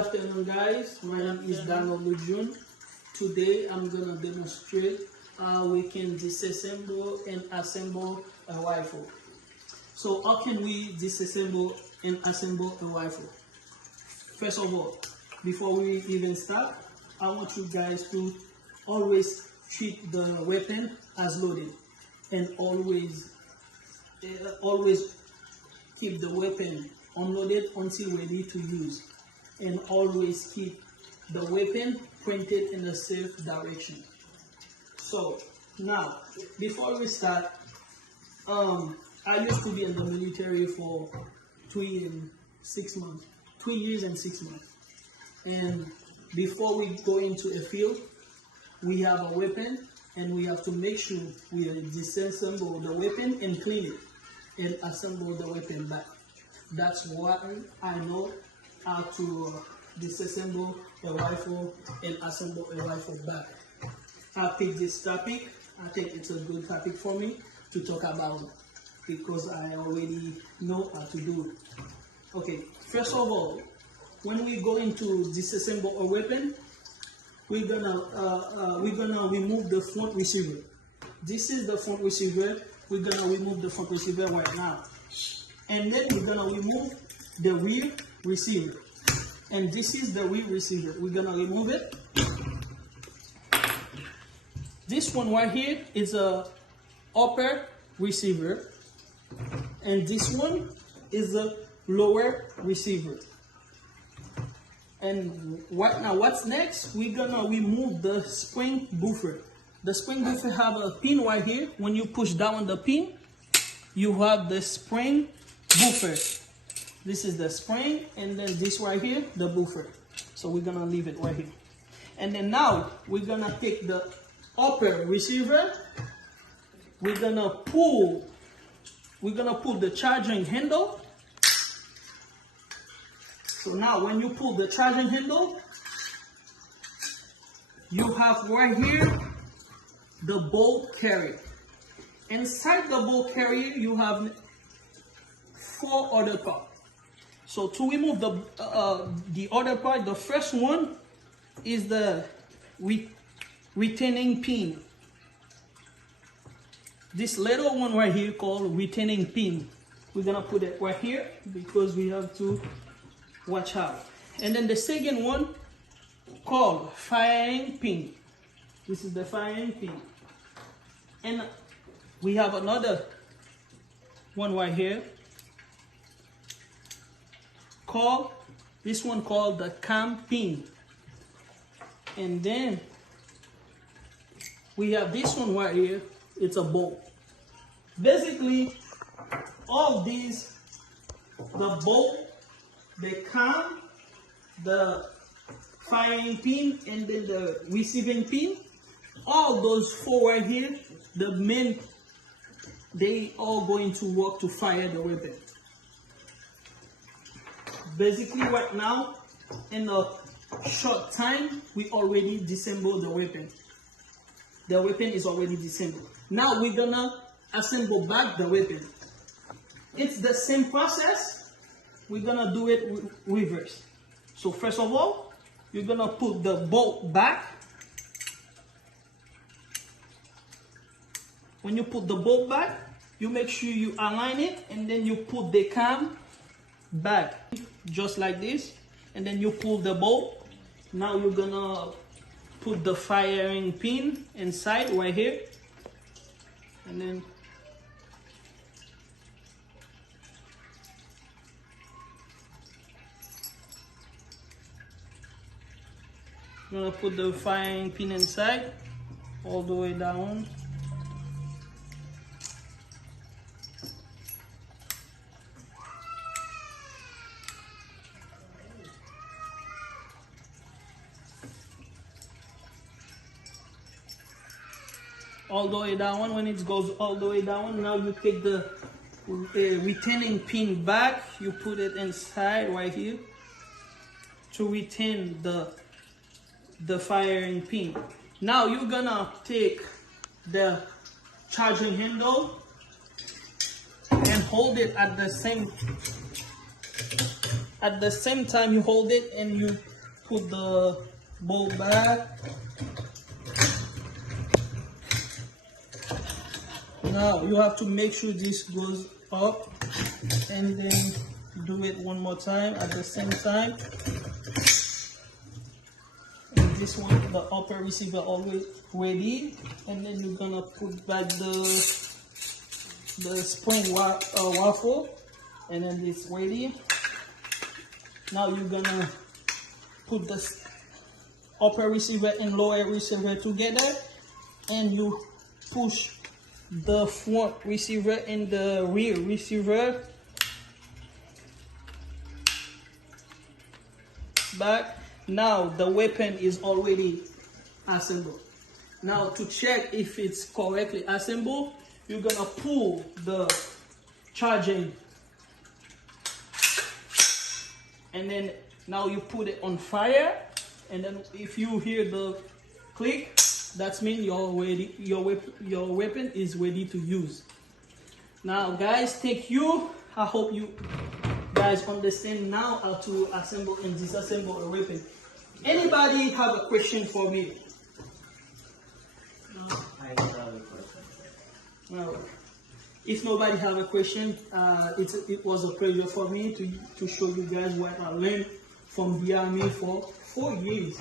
Good afternoon, guys. My name is Donald Lujun. Today I'm gonna demonstrate how we can disassemble and assemble a rifle. So how can we disassemble and assemble a rifle? First of all, before we even start, I want you guys to always treat the weapon as loaded and always keep the weapon unloaded until ready to use, and always keep the weapon pointed in the safe direction. So now, before we start, I used to be in the military for 3 years and 6 months. And before we go into a field, we have a weapon and we have to make sure we disassemble the weapon and clean it and assemble the weapon back. That's what I know, how to disassemble a rifle and assemble a rifle back. I picked this topic. I think it's a good topic for me to talk about because I already know how to do it. Okay, first of all, when we go into disassemble a weapon, we're gonna remove the front receiver. This is the front receiver. We're gonna remove the front receiver right now, and then we're gonna remove the rear receiver. And this is the rear receiver. We're gonna remove it. This one right here is a upper receiver, and this one is a lower receiver. And right now, what's next? We're gonna remove the spring buffer. The spring buffer have a pin right here. When you push down the pin, you have the spring buffer. This is the spring, and then this right here, the buffer. So we're gonna leave it right here. And then now we're gonna take the upper receiver. We're gonna pull the charging handle. So now when you pull the charging handle, you have right here the bolt carrier. Inside the bolt carrier, you have 4 other parts. So to remove the other part, the first one is the retaining pin. This little one right here called retaining pin. We're gonna put it right here because we have to watch out. And then the second one called firing pin. This is the firing pin. And we have another one right here called the cam pin. And then we have this one right here. It's a bolt. Basically, all these, the bolt, the cam, the firing pin, and then the receiving pin, all those 4 right here, they all going to work to fire the weapon. Basically, right now, in a short time, we already disassembled the weapon. The weapon is already disassembled. Now we're gonna assemble back the weapon. It's the same process. We're gonna do it reverse. So first of all, you're gonna put the bolt back. When you put the bolt back, you make sure you align it, and then you put the cam back, just like this, and then you pull the bolt. Now you're gonna put the firing pin inside right here, and then you're gonna put the firing pin inside all the way down. All the way down. When it goes all the way down, now you take the retaining pin back, you put it inside right here to retain the firing pin. Now you're gonna take the charging handle and hold it at the same time you hold it, and you put the bolt back. Now you have to make sure this goes up, and then do it one more time at the same time. And this one, the upper receiver always ready, and then you're gonna put back the spring waffle, and then this ready. Now you're gonna put the upper receiver and lower receiver together, and you push the front receiver and the rear receiver back. Now the weapon is already assembled. Now to check if it's correctly assembled, you're gonna pull the charging, and then now you put it on fire, and then if you hear the click, that means your weapon is ready to use. Now guys, thank you. I hope you guys understand now how to assemble and disassemble a weapon. Anybody have a question for me? I have a question. No. If nobody have a question, it was a pleasure for me to show you guys what I learned from the army for 4 years.